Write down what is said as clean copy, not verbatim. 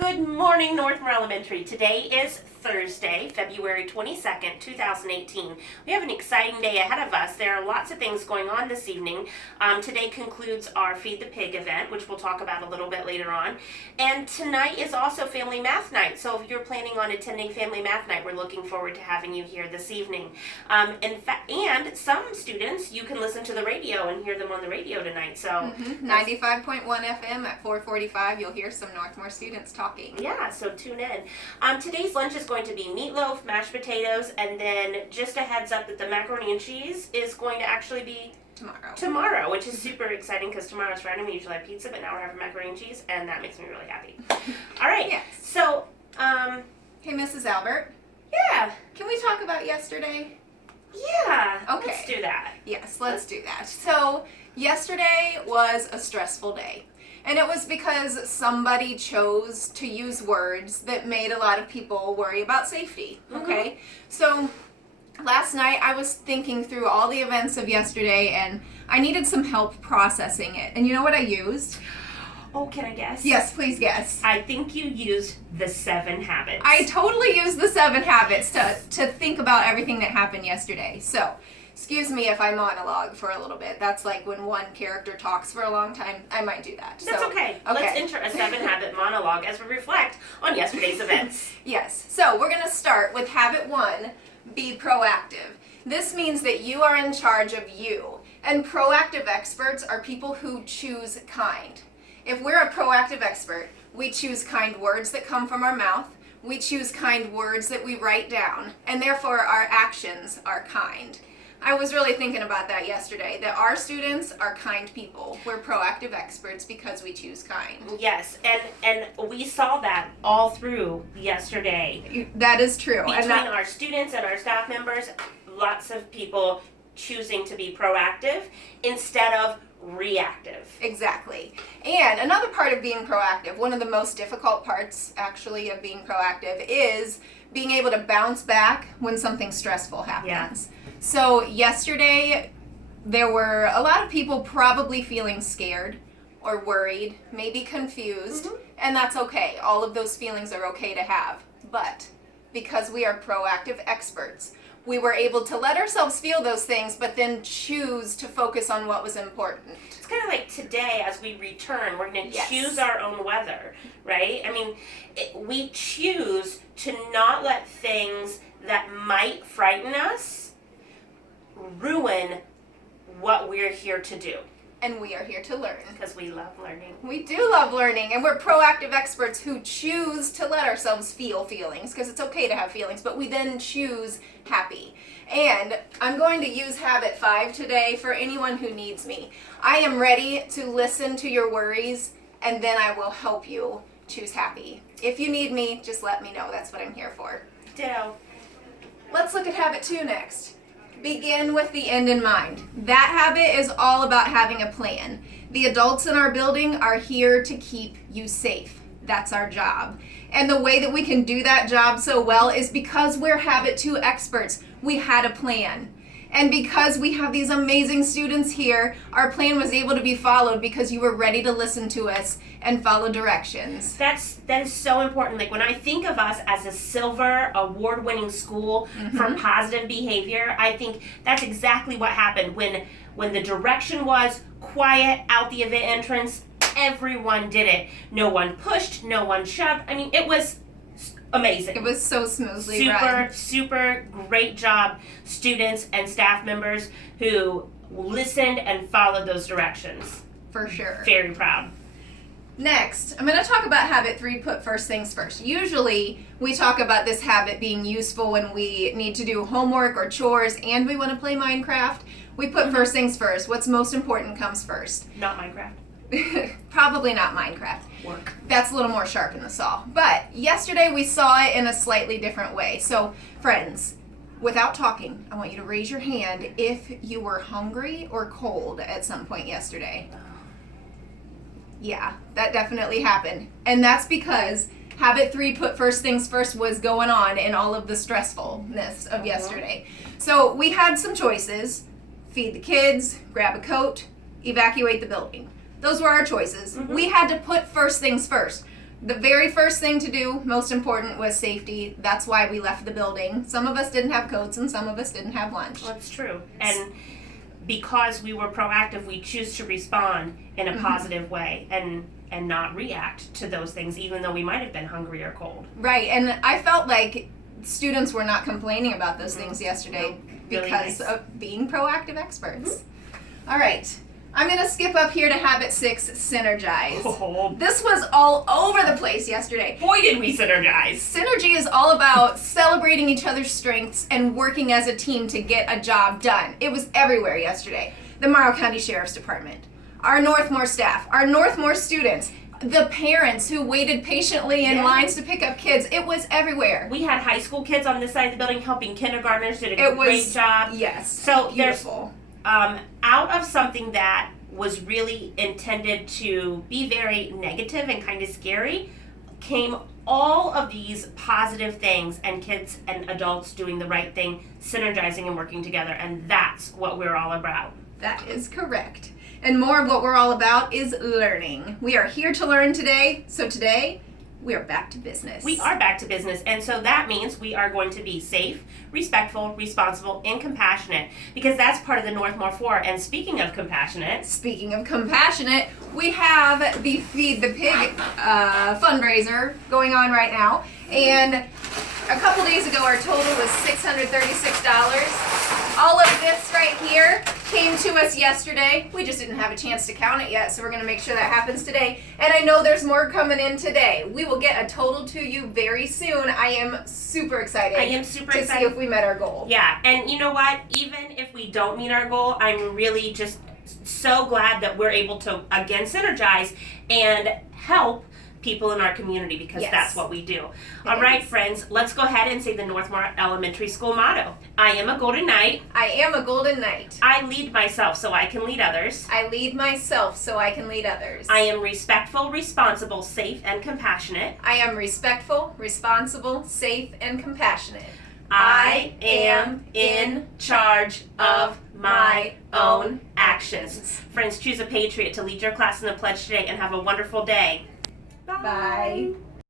Good morning, Northmore Elementary. Today is Thursday, February 22nd, 2018. We have an exciting day ahead of us. There are lots of things going on this evening. Today concludes our Feed the Pig event, which we'll talk about a little bit later on. And tonight is also Family Math Night. So if you're planning on attending Family Math Night, we're looking forward to having you here this evening. And some students, you can listen to the radio and hear them on the radio tonight. So 95.1 FM at 4:45, you'll hear some Northmore students talking. Yeah, so tune in. Today's lunch is going to be meatloaf, mashed potatoes, and then just a heads up that the macaroni and cheese is going to actually be tomorrow, which is super exciting because tomorrow's Friday. We usually have pizza, but now we're having macaroni and cheese, and that makes me really happy. All right. Yes. So, hey, Mrs. Albert. Yeah. Can we talk about yesterday? Yeah. Okay. Let's do that. Yes, let's do that. So, yesterday was a stressful day. And it was because somebody chose to use words that made a lot of people worry about safety, okay? So last night I was thinking through all the events of yesterday and I needed some help processing it. And you know what I used? Oh, can I guess? Yes, please guess. I think you used the 7 habits. I totally used the 7 habits to think about everything that happened yesterday. So, excuse me if I monologue for a little bit. That's like when one character talks for a long time. I might do that. That's okay. Let's enter a 7-habit monologue as we reflect on yesterday's events. Yes. So we're going to start with habit 1, be proactive. This means that you are in charge of you. And proactive experts are people who choose kind. If we're a proactive expert, we choose kind words that come from our mouth. We choose kind words that we write down. And therefore our actions are kind. I was really thinking about that yesterday, that our students are kind people. We're proactive experts because we choose kind. Yes, and we saw that all through yesterday. That is true. Between our students and our staff members, lots of people choosing to be proactive instead of reactive. Exactly. And another part of being proactive, one of the most difficult parts actually of being proactive, is being able to bounce back when something stressful happens. Yeah. So yesterday, there were a lot of people probably feeling scared or worried, maybe confused, and that's okay. All of those feelings are okay to have. But because we are proactive experts, we were able to let ourselves feel those things, but then choose to focus on what was important. It's kind of like today as we return, we're going to Yes. choose our own weather, right? I mean, we choose to not let things that might frighten us ruin what we're here to do. And we are here to learn. Because we love learning. We do love learning, and we're proactive experts who choose to let ourselves feel feelings, because it's okay to have feelings, but we then choose happy. And I'm going to use habit 5 today for anyone who needs me. I am ready to listen to your worries, and then I will help you choose happy. If you need me, just let me know. That's what I'm here for. Ditto. Let's look at habit 2 next. Begin with the end in mind. That habit is all about having a plan. The adults in our building are here to keep you safe. That's our job. And the way that we can do that job so well is because we're habit 2 experts. We had a plan. And because we have these amazing students here, our plan was able to be followed because you were ready to listen to us and follow directions. That is so important. Like when I think of us as a silver award-winning school for positive behavior, I think that's exactly what happened when the direction was quiet out the event entrance. Everyone did it. No one pushed, no one shoved. I mean, it was amazing. It was so smoothly run. Super great job, students and staff members who listened and followed those directions. For sure. Very proud. Next, I'm going to talk about habit 3, put first things first. Usually, we talk about this habit being useful when we need to do homework or chores and we want to play Minecraft. We put first things first. What's most important comes first. Not Minecraft. Probably not Minecraft. Work. That's a little more sharp in the saw. But yesterday we saw it in a slightly different way. So, friends, without talking, I want you to raise your hand if you were hungry or cold at some point yesterday. Yeah, that definitely happened. And that's because habit 3, put first things first, was going on in all of the stressfulness of yesterday. So we had some choices. Feed the kids, grab a coat, evacuate the building. Those were our choices. We had to put first things first. The very first thing to do, most important, was safety. That's why we left the building. Some of us didn't have coats and some of us didn't have lunch. That's true. And because we were proactive, we choose to respond in a positive way and not react to those things, even though we might have been hungry or cold. Right, and I felt like students were not complaining about those things yesterday Really because nice. of being proactive experts. All right, I'm going to skip up here to habit 6, synergize. Oh, This was all over the place yesterday. boy, did we synergize. Synergy is all about celebrating each other's strengths and working as a team to get a job done. It was everywhere yesterday. The Morrow County Sheriff's Department, our Northmore staff, our Northmore students, the parents who waited patiently in Yeah. lines to pick up kids. It was everywhere. We had high school kids on this side of the building helping kindergartners, did a It was great job. Yes. So beautiful. Out of something that was really intended to be very negative and kind of scary came all of these positive things, and kids and adults doing the right thing, synergizing and working together, and that's what we're all about. That is correct. And more of what we're all about is learning. We are here to learn today. So today, we are back to business. We are back to business, and so that means we are going to be safe, respectful, responsible, and compassionate, because that's part of the Northmore 4. And speaking of compassionate, Speaking of compassionate, we have the Feed the Pig fundraiser going on right now. And a couple days ago, our total was $636. All of this right here came to us yesterday. We just didn't have a chance to count it yet, so we're going to make sure that happens today. And I know there's more coming in today. We will get a total to you very soon. I am super excited. I am super to excited. see if we met our goal. Yeah, and you know what? Even if we don't meet our goal, I'm really just so glad that we're able to, again, synergize and help people in our community, because Yes. that's what we do. All right, friends, let's go ahead and say the Northmore Elementary School motto. I am a golden knight. I am a golden knight. I lead myself so I can lead others. I lead myself so I can lead others. I am respectful, responsible, safe, and compassionate. I am respectful, responsible, safe, and compassionate. I am in charge of my own actions. Friends, choose a patriot to lead your class in the pledge today, and have a wonderful day. Bye.